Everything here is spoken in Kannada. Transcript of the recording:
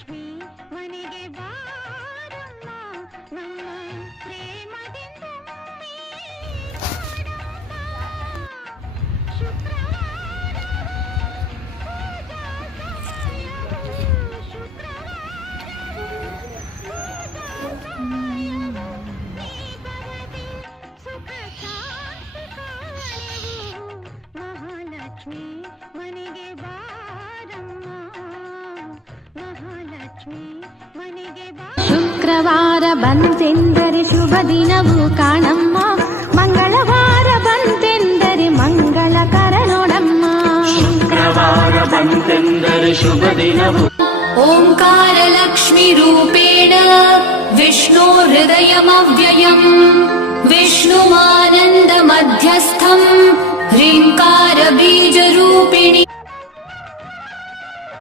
ಮಹಾಲಕ್ಷ್ಮಿ ಮನೆಗೆ ಬಾರಮ್ಮ ನಮ್ಮ ಪ್ರೇಮದಿಂದ ಮಹಾಲಕ್ಷ್ಮಿ ಮನೆಗೆ ಬಾರಮ್ಮ ಮಹಾಲಕ್ಷ್ಮಿ ಮನೆಗೆ ಶುಕ್ರವಾರ ಬಂತೆಂದರೆ ಶುಭ ದಿನವು ಕಾಣಮ್ಮ ಮಂಗಳವಾರ ಬಂತೆಂದರೆ ಮಂಗಳಕರ ನೋಡಮ್ಮ ಶುಕ್ರವಾರ ಬಂತೆಂದರೆ ಶುಭ ದಿನವು ಓಂಕಾರ ಲಕ್ಷ್ಮಿ ರೂಪೇಣ ವಿಷ್ಣು ಹೃದಯಮವ್ಯಯಂ ವಿಷ್ಣುಮಾನಂದ ಮಧ್ಯಸ್ಥಂ ಹ್ರೀಂಕಾರ ಬೀಜ ರೂಪಿಣಿ